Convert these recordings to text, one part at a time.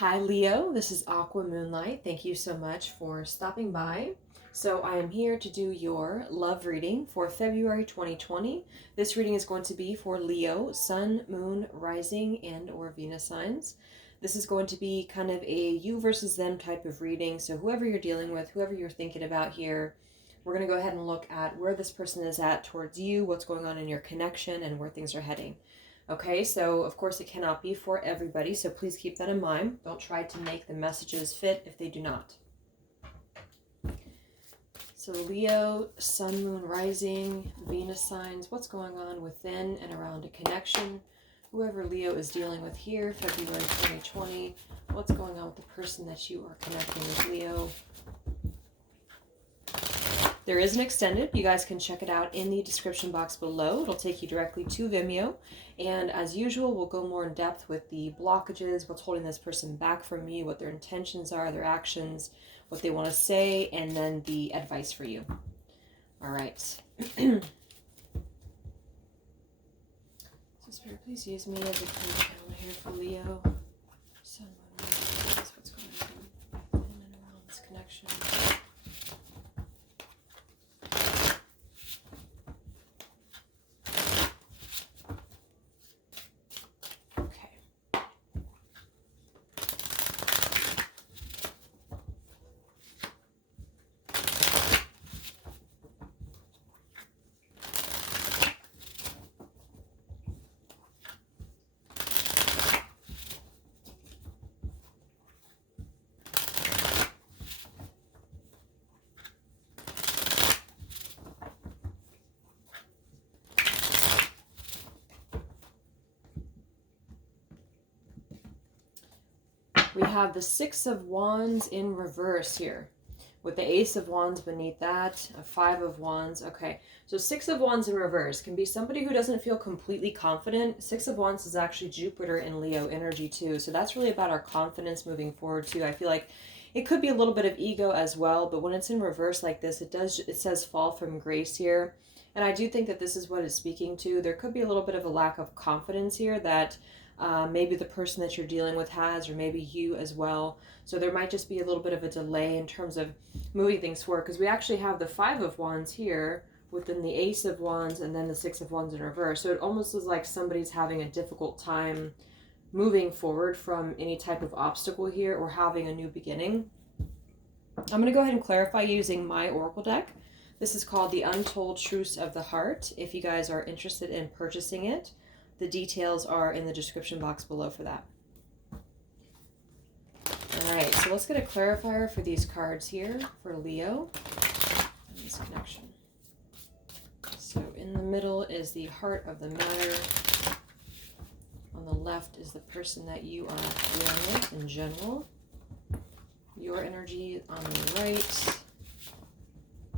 Hi Leo, this is Aqua Moonlight. Thank you so much for stopping by. So I am here to do your love reading for February 2020. This reading is going to be for Leo, Sun, Moon, Rising, and or Venus signs. This is going to be kind of a you versus them type of reading. So whoever you're dealing with, whoever you're thinking about here, we're going to go ahead and look at where this person is at towards you, what's going on in your connection, and where things are heading. Okay, so of course it cannot be for everybody, so please keep that in mind. Don't try to make the messages fit if they do not. So Leo, Sun, Moon, Rising, Venus signs, what's going on within and around a connection? Whoever Leo is dealing with here, February 2020, what's going on with the person that you are connecting with, Leo? There is an extended. You guys can check it out in the description box below. It'll take you directly to Vimeo. And as usual, we'll go more in depth with the blockages, what's holding this person back from you, what their intentions are, their actions, what they want to say, and then the advice for you. All right. So Spirit, please use me as a channel here for Leo. Sun, Moon, Rising, what's going on in and around this connection. We have the Six of Wands in reverse here, with the Ace of Wands beneath that, a Five of Wands. Okay, so Six of Wands in reverse can be somebody who doesn't feel completely confident. Six of Wands is actually Jupiter in Leo energy too, so that's really about our confidence moving forward too. I feel like it could be a little bit of ego as well, but when it's in reverse like this, it says fall from grace here. And I do think that this is what it's speaking to. There could be a little bit of a lack of confidence here that maybe the person that you're dealing with has, or maybe you as well. So there might just be a little bit of a delay in terms of moving things forward, because we actually have the Five of Wands here within the Ace of Wands and then the Six of Wands in reverse. So it almost is like somebody's having a difficult time moving forward from any type of obstacle here or having a new beginning. I'm going to go ahead and clarify using my Oracle deck. This is called the Untold Truths of the Heart. If you guys are interested in purchasing it, the details are in the description box below for that. All right, so let's get a clarifier for these cards here for Leo and this connection. So in the middle is the heart of the matter. On the left is the person that you are dealing with in general. Your energy on the right.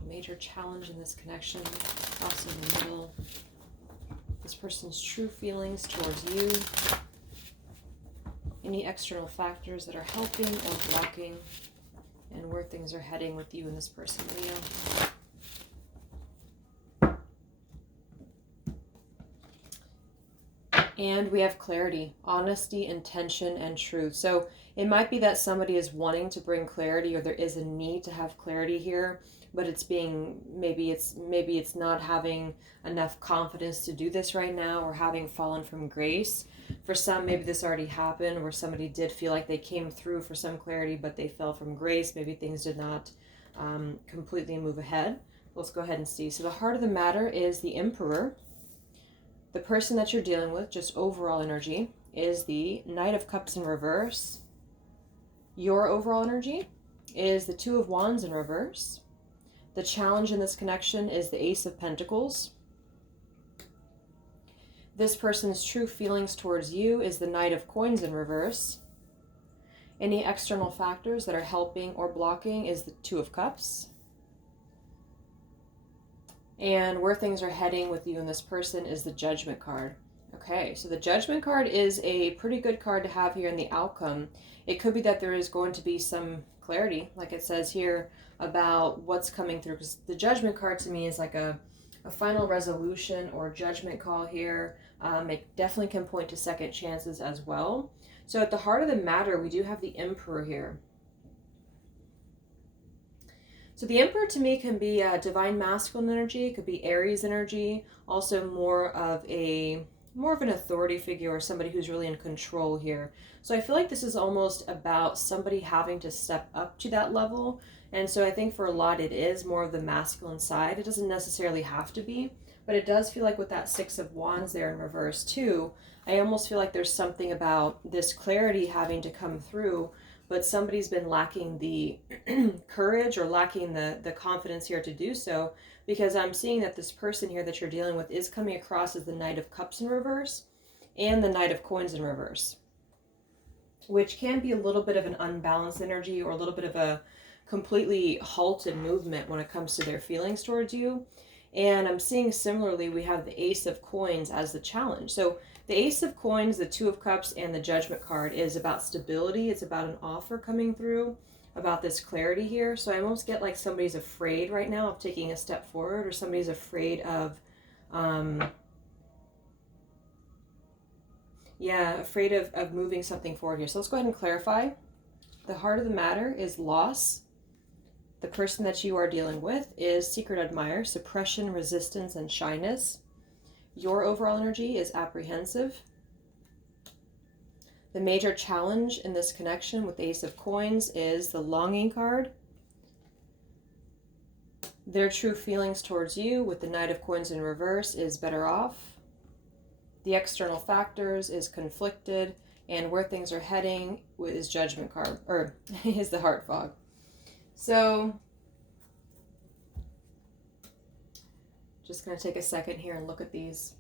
Major challenge in this connection. Cross in the middle. This person's true feelings towards you, any external factors that are helping or blocking, and where things are heading with you and this person, Leo. And we have clarity, honesty, intention, and truth. So it might be that somebody is wanting to bring clarity, or there is a need to have clarity here, but it's being, maybe it's not having enough confidence to do this right now, or having fallen from grace. For some, maybe this already happened, where somebody did feel like they came through for some clarity, but they fell from grace. Maybe things did not completely move ahead. Let's go ahead and see. So the heart of the matter is the Emperor. The person that you're dealing with, just overall energy, is the Knight of Cups in reverse. Your overall energy is the Two of Wands in reverse. The challenge in this connection is the Ace of Pentacles. This person's true feelings towards you is the Knight of Coins in reverse. Any external factors that are helping or blocking is the Two of Cups. And where things are heading with you and this person is the Judgment card. Okay, so the Judgment card is a pretty good card to have here in the outcome. It could be that there is going to be some clarity, like it says here, about what's coming through. Because the Judgment card to me is like a final resolution or judgment call here. It definitely can point to second chances as well. So at the heart of the matter, we do have the Emperor here. So the Emperor to me can be divine masculine energy, it could be Aries energy, also more of an authority figure or somebody who's really in control here. So I feel like this is almost about somebody having to step up to that level. And so I think for a lot it is more of the masculine side. It doesn't necessarily have to be, but it does feel like with that Six of Wands there in reverse too, I almost feel like there's something about this clarity having to come through, but somebody's been lacking the courage or lacking the confidence here to do so, because I'm seeing that this person here that you're dealing with is coming across as the Knight of Cups in reverse and the Knight of Coins in reverse, which can be a little bit of an unbalanced energy or a little bit of a completely halted movement when it comes to their feelings towards you. And I'm seeing similarly, we have the Ace of Coins as the challenge. So the Ace of Coins, the Two of Cups, and the Judgment card is about stability. It's about an offer coming through, about this clarity here. So I almost get like somebody's afraid right now of taking a step forward, or somebody's afraid of, afraid of moving something forward here. So let's go ahead and clarify. The heart of the matter is loss. The person that you are dealing with is secret admirer, suppression, resistance, and shyness. Your overall energy is apprehensive. The major challenge in this connection with the Ace of Coins is the longing card. Their true feelings towards you with the Knight of Coins in reverse is better off. The external factors is conflicted, and where things are heading is Judgment card, or is the Heart Fog. So just going to take a second here and look at these.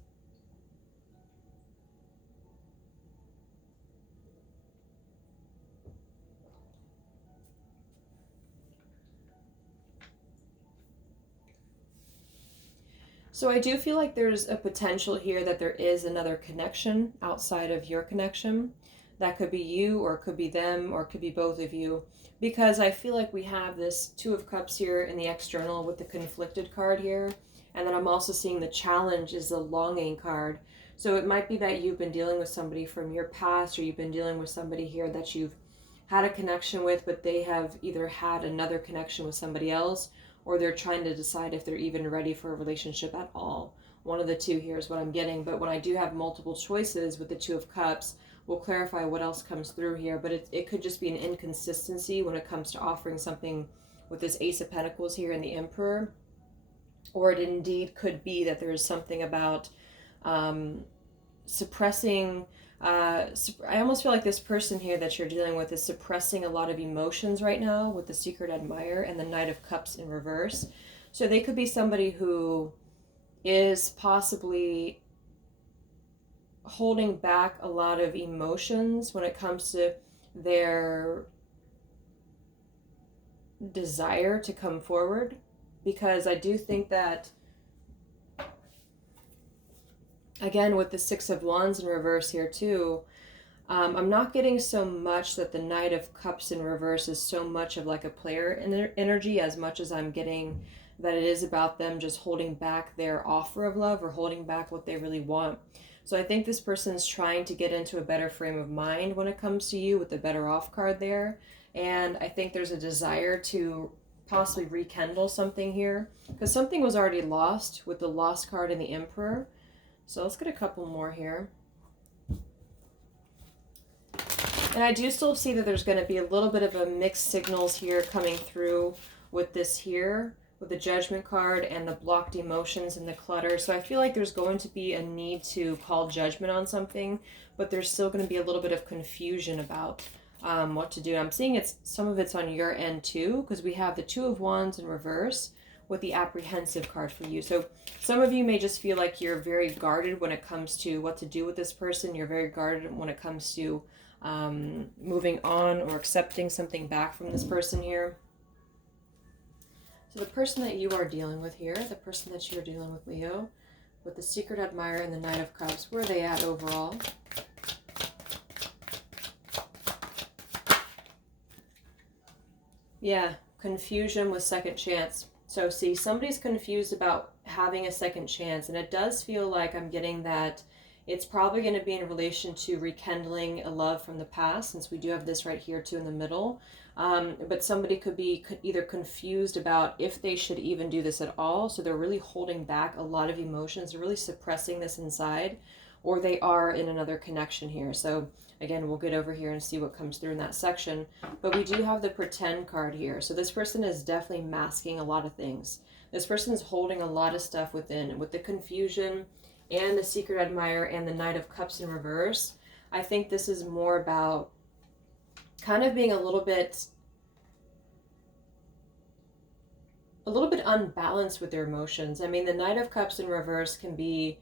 So I do feel like there's a potential here that there is another connection outside of your connection. That could be you, or it could be them, or it could be both of you. Because I feel like we have this Two of Cups here in the external with the conflicted card here. And then I'm also seeing the challenge is the longing card. So it might be that you've been dealing with somebody from your past, or you've been dealing with somebody here that you've had a connection with, but they have either had another connection with somebody else, or they're trying to decide if they're even ready for a relationship at all. One of the two here is what I'm getting. But when I do have multiple choices with the Two of Cups, we'll clarify what else comes through here. But it could just be an inconsistency when it comes to offering something with this Ace of Pentacles here and the Emperor. Or it indeed could be that there is something about suppressing. I almost feel like this person here that you're dealing with is suppressing a lot of emotions right now with the Secret Admirer and the Knight of Cups in reverse. So they could be somebody who is possibly holding back a lot of emotions when it comes to their desire to come forward. Because I do think that, again, with the Six of Wands in reverse here too, I'm not getting so much that the Knight of Cups in reverse is so much of like a player energy, as much as I'm getting that it is about them just holding back their offer of love, or holding back what they really want. So I think this person's trying to get into a better frame of mind when it comes to you with the Better Off card there. And I think there's a desire to possibly rekindle something here, because something was already lost with the Lost card and the Emperor. So let's get a couple more here. And I do still see that there's going to be a little bit of a mixed signals here coming through with this here, with the Judgment card and the blocked emotions and the clutter. So I feel like there's going to be a need to call judgment on something, but there's still going to be a little bit of confusion about what to do. I'm seeing some of it's on your end too, because we have the Two of Wands in reverse with the apprehensive card for you. So some of you may just feel like you're very guarded when it comes to what to do with this person. You're very guarded when it comes to moving on or accepting something back from this person here. So the person that you are dealing with here, the person that you're dealing with, Leo, with the Secret Admirer and the Knight of Cups, where are they at overall? Yeah, confusion with second chance. So see, somebody's confused about having a second chance, and it does feel like I'm getting that It's probably going to be in relation to rekindling a love from the past, since we do have this right here too in the middle. But somebody could be either confused about if they should even do this at all. So they're really holding back a lot of emotions. They're really suppressing this inside, or they are in another connection here. So again, we'll get over here and see what comes through in that section. But we do have the pretend card here. So this person is definitely masking a lot of things. This person's holding a lot of stuff within, with the confusion and the secret admirer and the Knight of Cups in reverse. I think this is more about kind of being a little bit unbalanced with their emotions. I mean, the Knight of Cups in reverse can be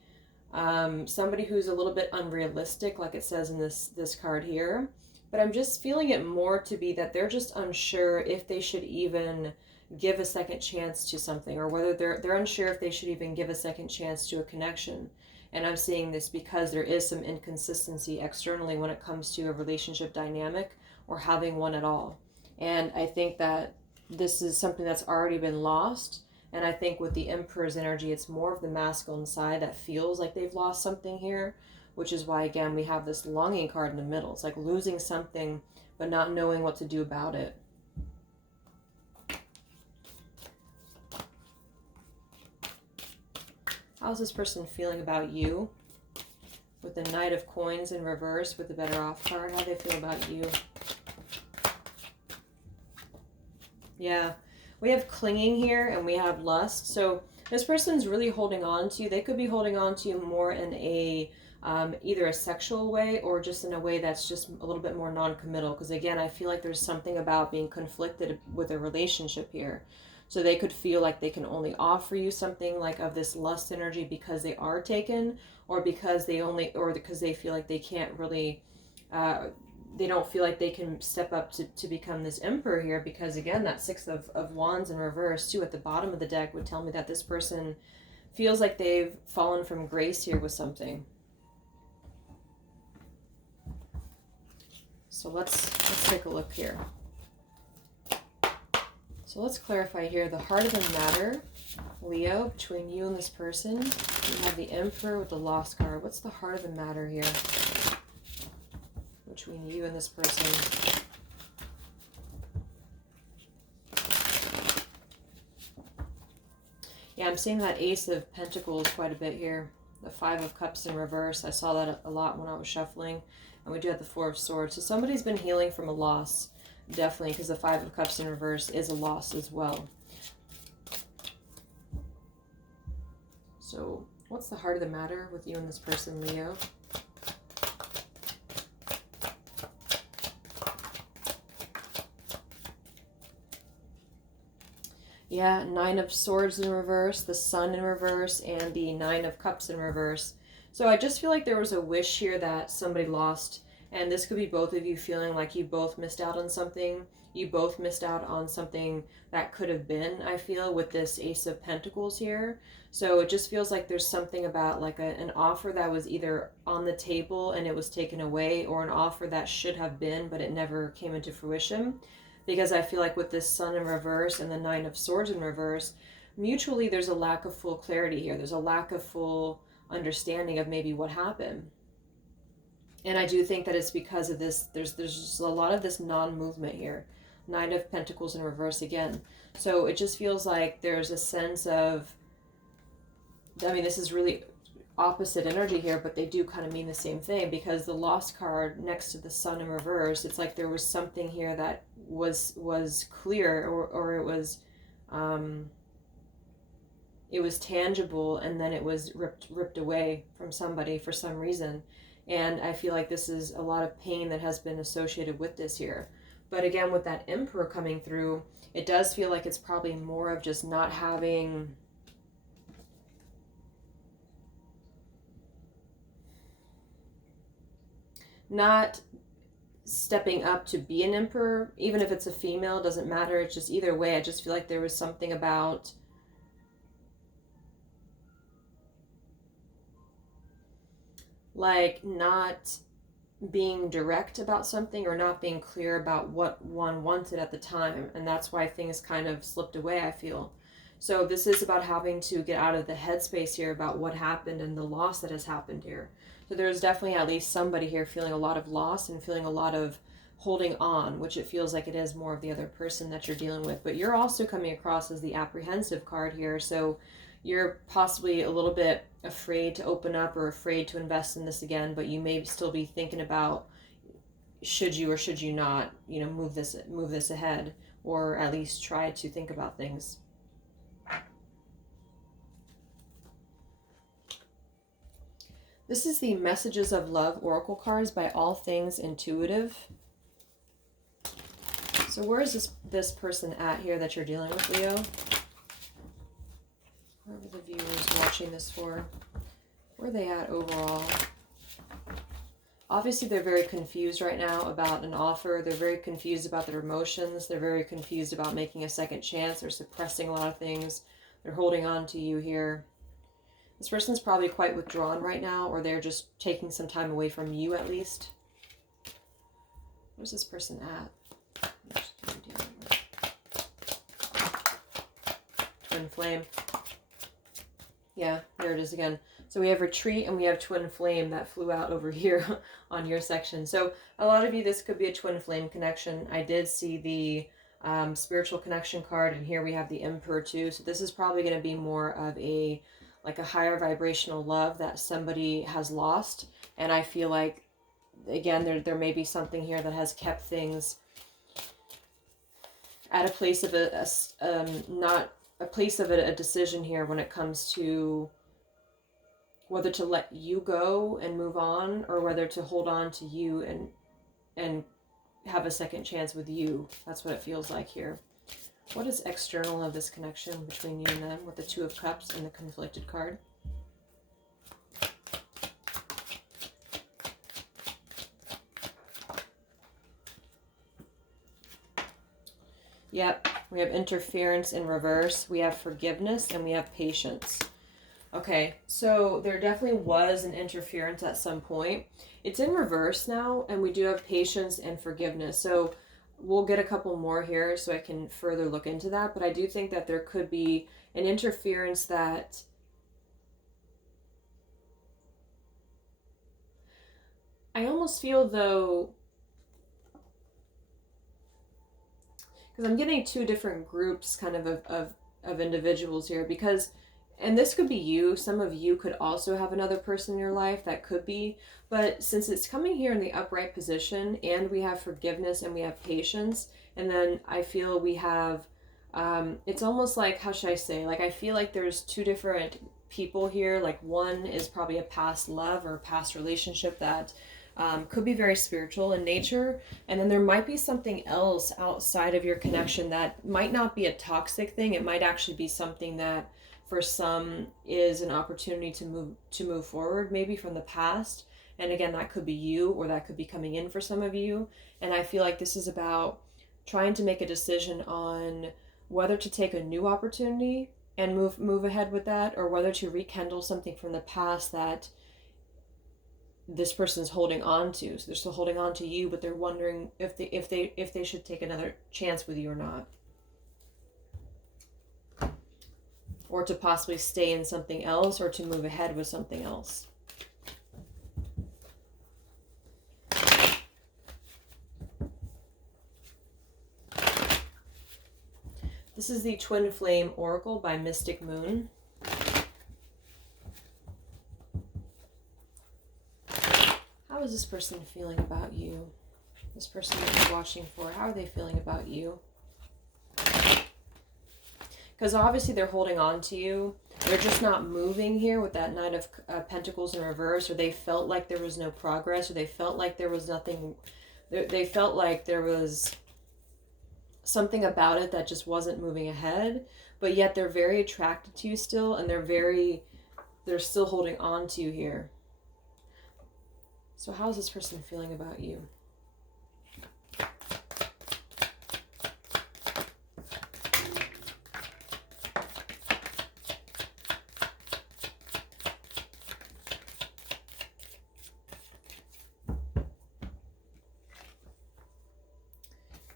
somebody who's a little bit unrealistic, like it says in this card here. But I'm just feeling it more to be that they're just unsure if they should even give a second chance to something, or whether they're unsure if they should even give a second chance to a connection. And I'm seeing this because there is some inconsistency externally when it comes to a relationship dynamic or having one at all. And I think that this is something that's already been lost. And I think with the Emperor's energy, it's more of the masculine side that feels like they've lost something here, which is why, again, we have this longing card in the middle. It's like losing something, but not knowing what to do about it. How's this person feeling about you? With the Knight of Coins in reverse with the Better Off card, how do they feel about you? Yeah, we have clinging here and we have lust. So this person's really holding on to you. They could be holding on to you more in a either a sexual way or just in a way that's just a little bit more non-committal. Because again, I feel like there's something about being conflicted with a relationship here. So they could feel like they can only offer you something like of this lust energy because they are taken, or because they feel like they can't really, they don't feel like they can step up to become this emperor here. Because again, that Six of Wands in reverse too at the bottom of the deck would tell me that this person feels like they've fallen from grace here with something. So let's take a look here. So let's clarify here the heart of the matter, Leo, between you and this person. You have the Emperor with the Lost card. What's the heart of the matter here between you and this person? Yeah, I'm seeing that Ace of Pentacles quite a bit here. The Five of Cups in reverse. I saw that a lot when I was shuffling. And we do have the Four of Swords. So somebody's been healing from a loss. Definitely, because the Five of Cups in reverse is a loss as well. So what's the heart of the matter with you and this person, Leo? Yeah, Nine of Swords in reverse, the Sun in reverse, and the Nine of Cups in reverse. So I just feel like there was a wish here that somebody lost. And this could be both of you feeling like you both missed out on something. You both missed out on something that could have been, I feel, with this Ace of Pentacles here. So it just feels like there's something about like an offer that was either on the table and it was taken away, or an offer that should have been, but it never came into fruition. Because I feel like with this Sun in reverse and the Nine of Swords in reverse, mutually there's a lack of full clarity here. There's a lack of full understanding of maybe what happened. And I do think that it's because of this, there's just a lot of this non-movement here. Nine of Pentacles in reverse again. So it just feels like there's a sense of, I mean, this is really opposite energy here, but they do kind of mean the same thing, because the Lost card next to the Sun in reverse, it's like there was something here that was clear, or it was tangible, and then it was ripped away from somebody for some reason. And I feel like this is a lot of pain that has been associated with this here. But again, with that Emperor coming through, it does feel like it's probably more of just not having, not stepping up to be an emperor. Even if it's a female, it doesn't matter. It's just either way, I just feel like there was something about like not being direct about something, or not being clear about what one wanted at the time. And that's why things kind of slipped away, I feel. So this is about having to get out of the headspace here about what happened and the loss that has happened here. So there's definitely at least somebody here feeling a lot of loss and feeling a lot of holding on, which it feels like it is more of the other person that you're dealing with. But you're also coming across as the apprehensive card here. So you're possibly a little bit afraid to open up or afraid to invest in this again, but you may still be thinking about should you or should you not, move this ahead, or at least try to think about things. This is the Messages of Love Oracle cards by All Things Intuitive. So where is this person at here that you're dealing with, Leo? Whoever the viewer is watching this for, where are they at overall? Obviously, they're very confused right now about an offer. They're very confused about their emotions. They're very confused about making a second chance. They're suppressing a lot of things. They're holding on to you here. This person's probably quite withdrawn right now, or they're just taking some time away from you at least. Where's this person at? Twin flame. Yeah, there it is again. So we have retreat and we have twin flame that flew out over here on your section. So a lot of you, this could be a twin flame connection. I did see the spiritual connection card, and here we have the Emperor too. So this is probably going to be more of a higher vibrational love that somebody has lost. And I feel like, again, there may be something here that has kept things at a place of not a place of a decision here when it comes to whether to let you go and move on, or whether to hold on to you and have a second chance with you. That's what it feels like here. What is external of this connection between you and them with the Two of Cups and the Conflicted card? Yep, we have interference in reverse, we have forgiveness, and we have patience. Okay, so there definitely was an interference at some point. It's in reverse now, and we do have patience and forgiveness. So we'll get a couple more here so I can further look into that. But I do think that there could be an interference that I almost feel, though, because I'm getting two different groups kind of individuals here, because, and this could be you, some of you could also have another person in your life that could be, but since it's coming here in the upright position, and we have forgiveness and we have patience, and then I feel we have, it's almost like, how should I say, like I feel like there's two different people here. Like one is probably a past love or past relationship that could be very spiritual in nature, and then there might be something else outside of your connection that might not be a toxic thing. It might actually be something that for some is an opportunity to move forward, maybe from the past. And again, that could be you, or that could be coming in for some of you. And I feel like this is about trying to make a decision on whether to take a new opportunity and move ahead with that, or whether to rekindle something from the past that this person's holding on to. So they're still holding on to you, but they're wondering if they should take another chance with you or not, or to possibly stay in something else, or to move ahead with something else. This is the Twin Flame Oracle by Mystic Moon. How is this person feeling about you? This person that you're watching for, how are they feeling about you? Because obviously they're holding on to you. They're just not moving here with that Knight of Pentacles in reverse, or they felt like there was no progress, or they felt like there was nothing. They felt like there was something about it that just wasn't moving ahead, but yet they're very attracted to you still, and they're still holding on to you here. So how is this person feeling about you?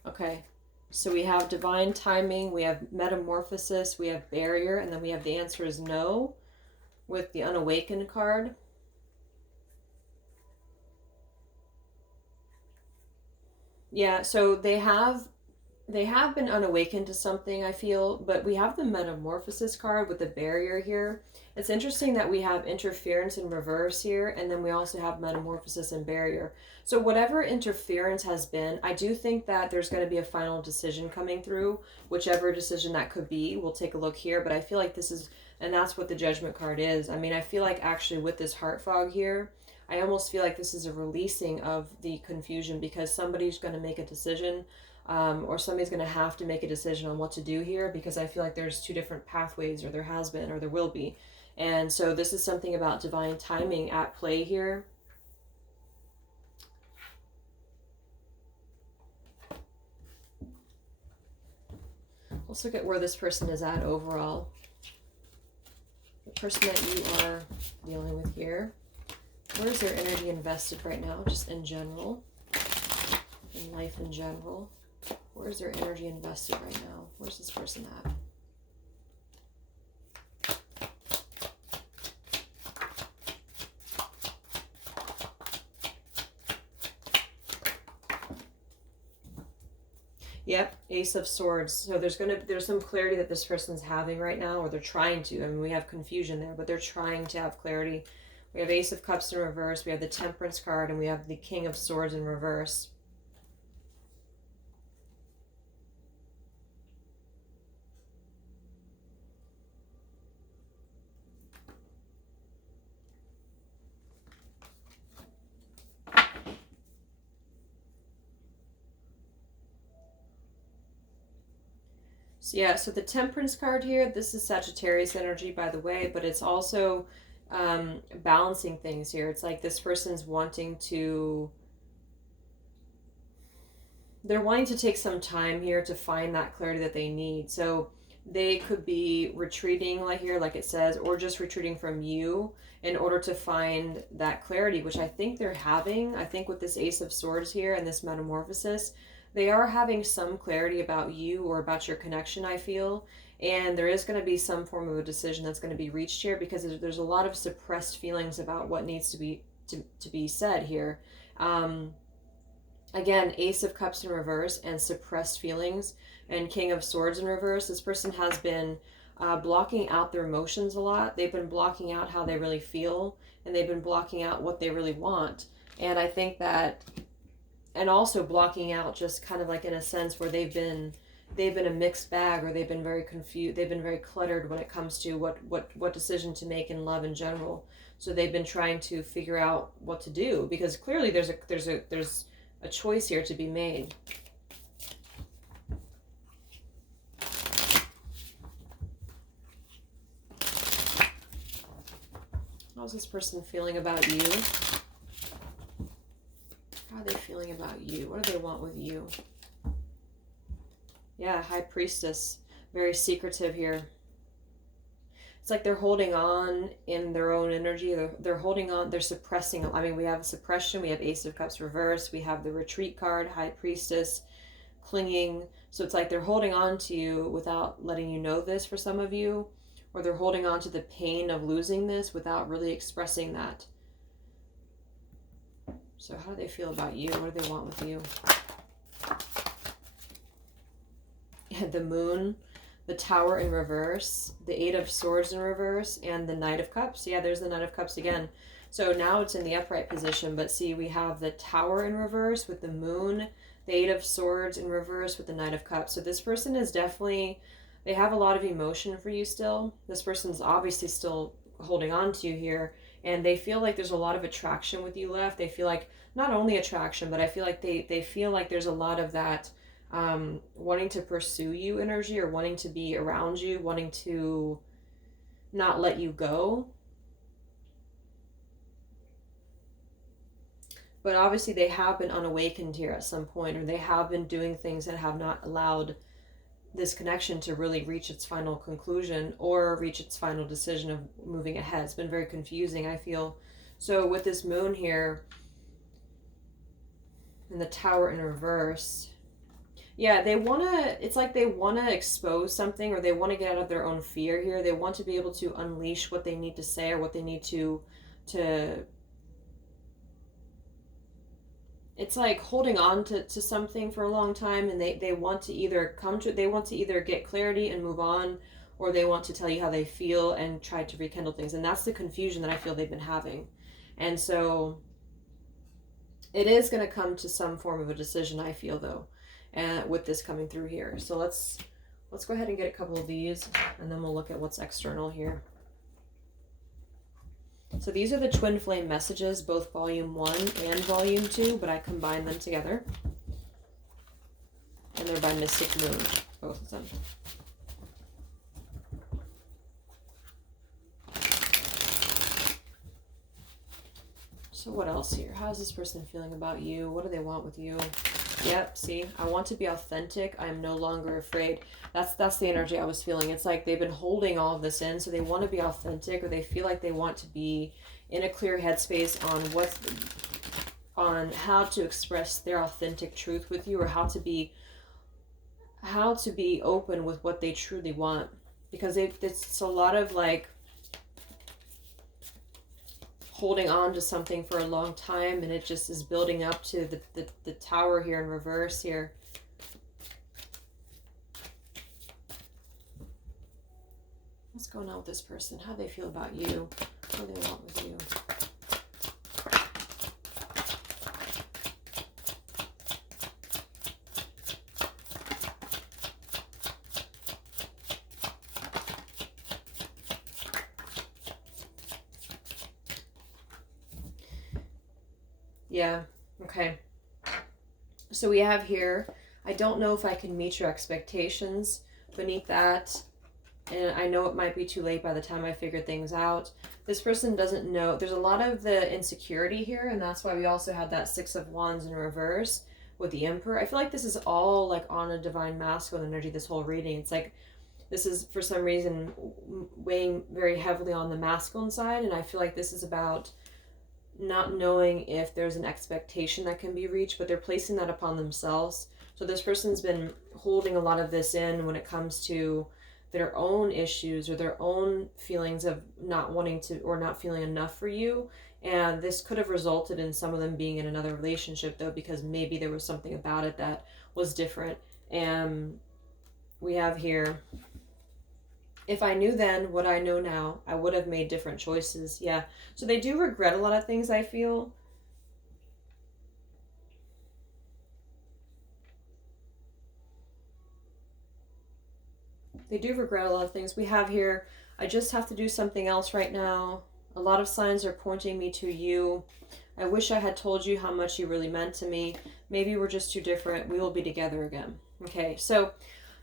Okay, So we have divine timing, we have metamorphosis, we have barrier, and then we have the answer is no with the unawakened card. Yeah, so they have been unawakened to something, I feel, but we have the metamorphosis card with the barrier here. It's interesting that we have interference in reverse here, and then we also have metamorphosis and barrier. So whatever interference has been, I do think that there's going to be a final decision coming through, whichever decision that could be. We'll take a look here, but I feel like this is, and that's what the judgment card is. I mean, I feel like actually with this heart fog here, I almost feel like this is a releasing of the confusion, because somebody's going to make a decision, or somebody's going to have to make a decision on what to do here, because I feel like there's two different pathways, or there has been, or there will be. And so this is something about divine timing at play here. Let's look at where this person is at overall. The person that you are dealing with here. Where is their energy invested right now, just in general, in life in general? Where's their energy invested right now? Where's this person at? Yep, Ace of Swords. So there's some clarity that this person's having right now, or they're trying to. I mean, we have confusion there, but they're trying to have clarity. We have Ace of Cups in reverse, we have the Temperance card, and we have the King of Swords in reverse. So yeah, so the Temperance card here, this is Sagittarius energy, by the way, but it's also balancing things here. It's like this person's wanting to, they're wanting to take some time here to find that clarity that they need. So they could be retreating like here, like it says, or just retreating from you in order to find that clarity, which I think they're having. I think with this Ace of Swords here and this metamorphosis, they are having some clarity about you or about your connection, I feel. And there is going to be some form of a decision that's going to be reached here, because there's a lot of suppressed feelings about what needs to be said here. Again, Ace of Cups in reverse and suppressed feelings, and King of Swords in reverse. This person has been blocking out their emotions a lot. They've been blocking out how they really feel, and they've been blocking out what they really want. And I think that, and also blocking out just kind of like in a sense where they've been a mixed bag, or they've been very confused, they've been very cluttered when it comes to what decision to make in love in general. So they've been trying to figure out what to do, because clearly there's a choice here to be made. How's this person feeling about you? How are they feeling about you? What do they want with you? Yeah, High Priestess. Very secretive here. It's like they're holding on in their own energy. They're holding on. They're suppressing. I mean, we have suppression. We have Ace of Cups reverse. We have the Retreat card, High Priestess, clinging. So it's like they're holding on to you without letting you know this for some of you. Or they're holding on to the pain of losing this without really expressing that. So how do they feel about you? What do they want with you? The Moon, the Tower in reverse, the Eight of Swords in reverse, and the Knight of Cups. Yeah, there's the Knight of Cups again. So now it's in the upright position, but see, we have the Tower in reverse with the Moon, the Eight of Swords in reverse with the Knight of Cups. So this person is definitely, they have a lot of emotion for you still. This person's obviously still holding on to you here, and they feel like there's a lot of attraction with you left. They feel like, not only attraction, but I feel like they feel like there's a lot of that wanting to pursue you energy, or wanting to be around you, wanting to not let you go. But obviously they have been unawakened here at some point, or they have been doing things that have not allowed this connection to really reach its final conclusion or reach its final decision of moving ahead. It's been very confusing, I feel. So with this Moon here and the Tower in reverse, Yeah, they want to, it's like they want to expose something, or they want to get out of their own fear here. They want to be able to unleash what they need to say, or what they need to it's like holding on to something for a long time, and they want to either they want to either get clarity and move on, or they want to tell you how they feel and try to rekindle things. And that's the confusion that I feel they've been having. And so it is going to come to some form of a decision, I feel, though, and with this coming through here. So let's go ahead and get a couple of these, and then we'll look at what's external here. So these are the twin flame messages, both volume 1 and volume 2, but I combined them together. And they're by Mystic Moon, both of them. So what else here? How's this person feeling about you? What do they want with you? Yep, see, I want to be authentic. I am no longer afraid. That's the energy I was feeling. It's like they've been holding all of this in, so they want to be authentic, or they feel like they want to be in a clear headspace on how to express their authentic truth with you, or how to be open with what they truly want. Because it's a lot of like holding on to something for a long time, and it just is building up to the tower here in reverse here. What's going on with this person? How do they feel about you? What do they want with you? Yeah, okay. So we have here, I don't know if I can meet your expectations. Beneath that, and I know it might be too late by the time I figure things out. This person doesn't know. There's a lot of the insecurity here, and that's why we also had that Six of Wands in reverse with the Emperor. I feel like this is all like on a divine masculine energy, this whole reading. It's like this is for some reason weighing very heavily on the masculine side, and I feel like this is about not knowing if there's an expectation that can be reached, but they're placing that upon themselves. So this person's been holding a lot of this in when it comes to their own issues or their own feelings of not wanting to, or not feeling enough for you. And this could have resulted in some of them being in another relationship, though, because maybe there was something about it that was different. And we have here, if I knew then what I know now, I would have made different choices. Yeah. So they do regret a lot of things, I feel. They do regret a lot of things. We have here, I just have to do something else right now. A lot of signs are pointing me to you. I wish I had told you how much you really meant to me. Maybe we're just too different. We will be together again. Okay, so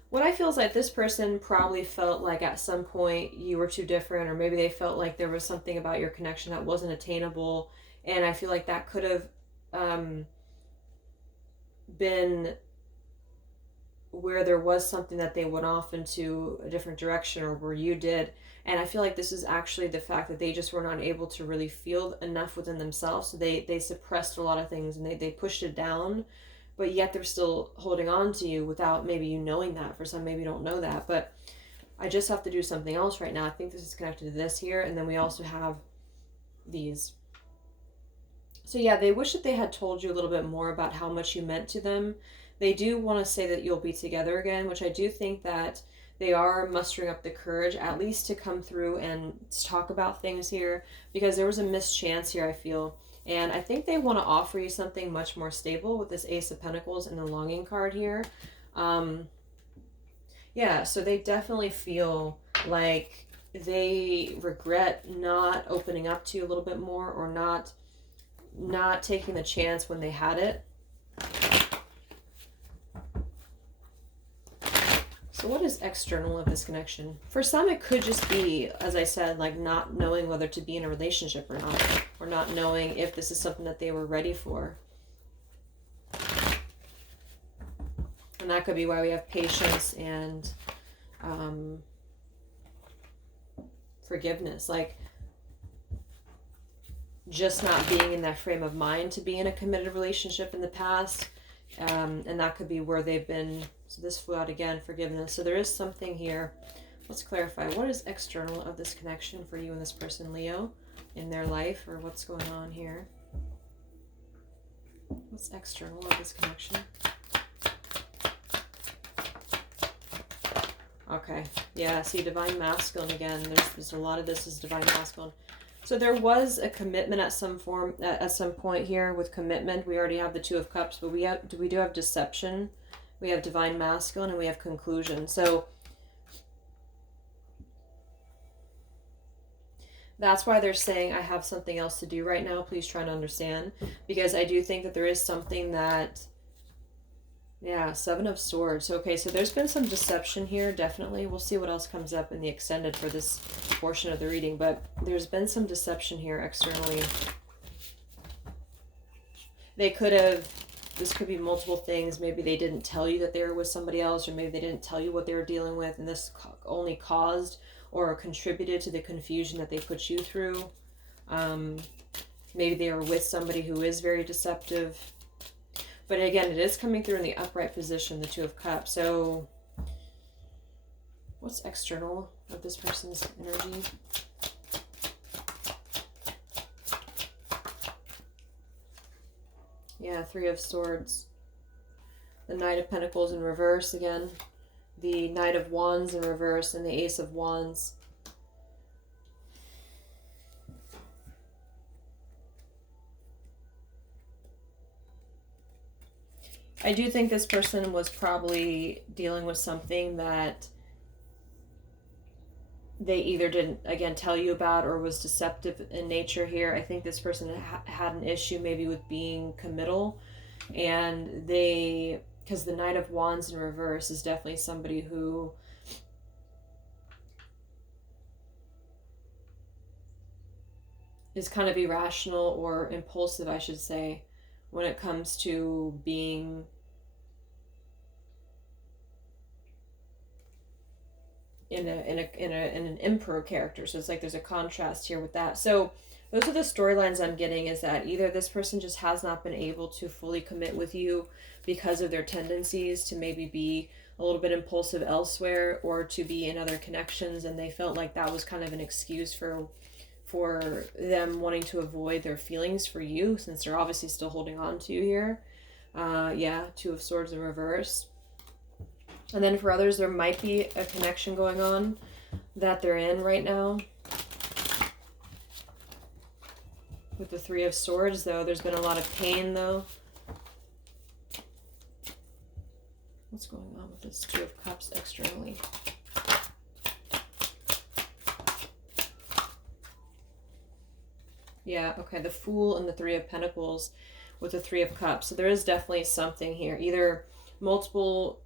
what I feel is like this person probably felt like at some point you were too different, or maybe they felt like there was something about your connection that wasn't attainable. And I feel like that could have been where there was something that they went off into a different direction, or where you did. And I feel like this is actually the fact that they just were not able to really feel enough within themselves. So they suppressed a lot of things, and they pushed it down, but yet they're still holding on to you without maybe you knowing that. For some, maybe you don't know that, but I just have to do something else right now. I think this is connected to this here. And then we also have these. So yeah, they wish that they had told you a little bit more about how much you meant to them. They do want to say that you'll be together again, which I do think that they are mustering up the courage at least to come through and talk about things here, because there was a missed chance here, I feel. And I think they want to offer you something much more stable with this Ace of Pentacles and the Longing card here. Yeah, so they definitely feel like they regret not opening up to you a little bit more, or not taking the chance when they had it. So what is external of this connection? For some, it could just be, as I said, like not knowing whether to be in a relationship or not, or not knowing if this is something that they were ready for. And that could be why we have patience and forgiveness. Like just not being in that frame of mind to be in a committed relationship in the past And that could be where they've been. So this flew out again, forgiveness. So there is something here. Let's clarify. What is external of this connection for you and this person, Leo, in their life, or what's going on here? What's external of this connection? Okay. Yeah, see, divine masculine again. There's a lot of this is divine masculine. So there was a commitment at some point here with commitment. We already have the Two of Cups, but we do have deception. We have divine masculine, and we have conclusion. So that's why they're saying, I have something else to do right now. Please try to understand. Because I do think that there is something that, yeah, Seven of Swords. Okay, so there's been some deception here, definitely. We'll see what else comes up in the extended for this portion of the reading. But there's been some deception here externally. They could have, this could be multiple things. Maybe they didn't tell you that they were with somebody else, or maybe they didn't tell you what they were dealing with, and this only caused or contributed to the confusion that they put you through. Maybe they were with somebody who is very deceptive. But again, it is coming through in the upright position, the Two of Cups. So what's external of this person's energy? Yeah, Three of Swords. The Knight of Pentacles in reverse again. The Knight of Wands in reverse, and the Ace of Wands. I do think this person was probably dealing with something that they either didn't, again, tell you about, or was deceptive in nature here. I think this person had an issue maybe with being committal, and because the Knight of Wands in reverse is definitely somebody who is kind of irrational or impulsive, I should say, when it comes to being in an emperor character. So it's like there's a contrast here with that. So those are the storylines I'm getting, is that either this person just has not been able to fully commit with you because of their tendencies to maybe be a little bit impulsive elsewhere, or to be in other connections, and they felt like that was kind of an excuse for them wanting to avoid their feelings for you, since they're obviously still holding on to you here. Yeah, Two of Swords in reverse. And then for others, there might be a connection going on that they're in right now. With the Three of Swords, though, there's been a lot of pain, though. What's going on with this Two of Cups externally? Yeah, okay, the Fool and the Three of Pentacles with the Three of Cups. So there is definitely something here, either multiple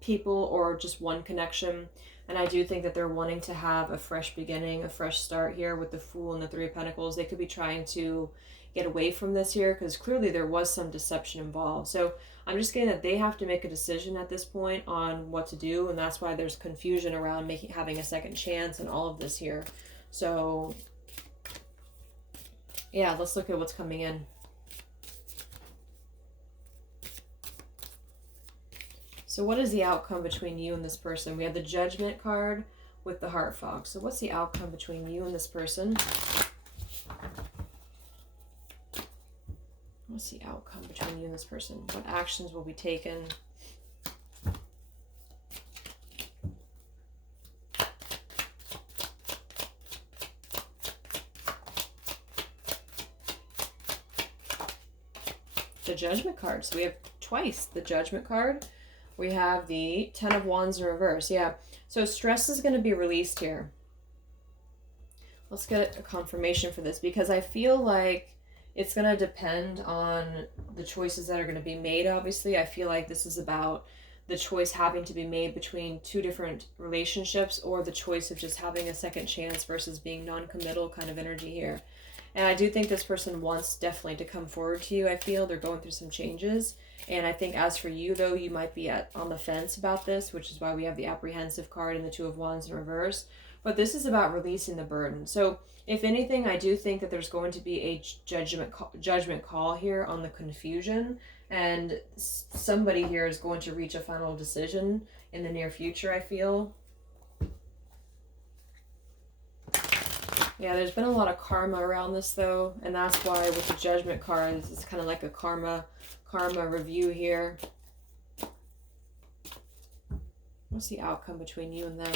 people or just one connection. And I do think that they're wanting to have a fresh beginning, a fresh start here with the Fool and the Three of Pentacles. They could be trying to get away from this here, because clearly there was some deception involved. So I'm just getting that they have to make a decision at this point on what to do, and that's why there's confusion around having a second chance and all of this here. So yeah, let's look at what's coming in. So what is the outcome between you and this person? We have the Judgment card with the Heart Fog. So what's the outcome between you and this person? What's the outcome between you and this person? What actions will be taken? The Judgment card. So we have twice the Judgment card. We have the Ten of Wands in reverse. Yeah. So stress is going to be released here. Let's get a confirmation for this, because I feel like it's going to depend on the choices that are going to be made, obviously. I feel like this is about the choice having to be made between two different relationships, or the choice of just having a second chance versus being non-committal kind of energy here. And I do think this person wants definitely to come forward to you. I feel they're going through some changes. And I think as for you, though, you might be on the fence about this, which is why we have the apprehensive card and the Two of Wands in reverse. But this is about releasing the burden. So if anything, I do think that there's going to be a judgment call here on the confusion. And somebody here is going to reach a final decision in the near future, I feel. Yeah, there's been a lot of karma around this though, and that's why with the Judgment cards, it's kind of like a karma review here. What's the outcome between you and them?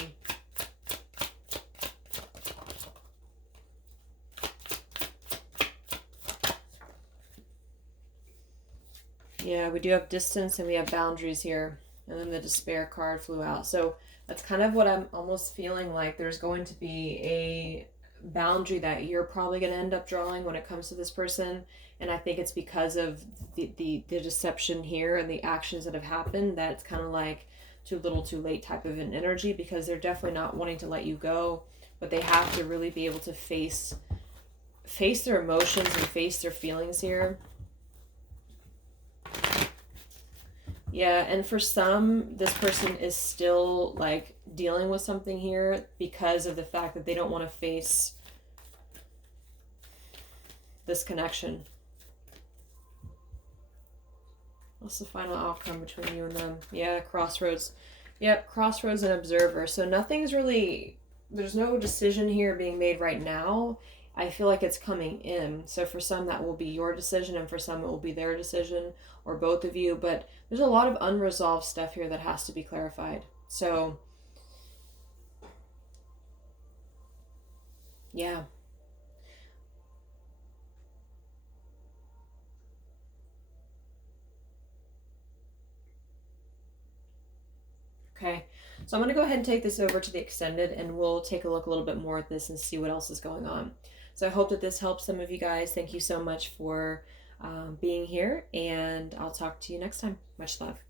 Yeah, we do have distance and we have boundaries here. And then the despair card flew out. So that's kind of what I'm almost feeling like. There's going to be a boundary that you're probably going to end up drawing when it comes to this person. And I think it's because of the deception here and the actions that have happened that it's kind of like too little too late type of an energy, because they're definitely not wanting to let you go, but they have to really be able to face their emotions and face their feelings here. Yeah, and for some, this person is still like dealing with something here because of the fact that they don't want to face this connection. What's the final outcome between you and them? Yeah, crossroads. Yep, crossroads and observer. So nothing's really, there's no decision here being made right now. I feel like it's coming in. So for some, that will be your decision, and for some, it will be their decision, or both of you. But there's a lot of unresolved stuff here that has to be clarified. So, yeah. Okay. So I'm going to go ahead and take this over to the extended, and we'll take a look a little bit more at this and see what else is going on. So I hope that this helps some of you guys. Thank you so much for being here, and I'll talk to you next time. Much love.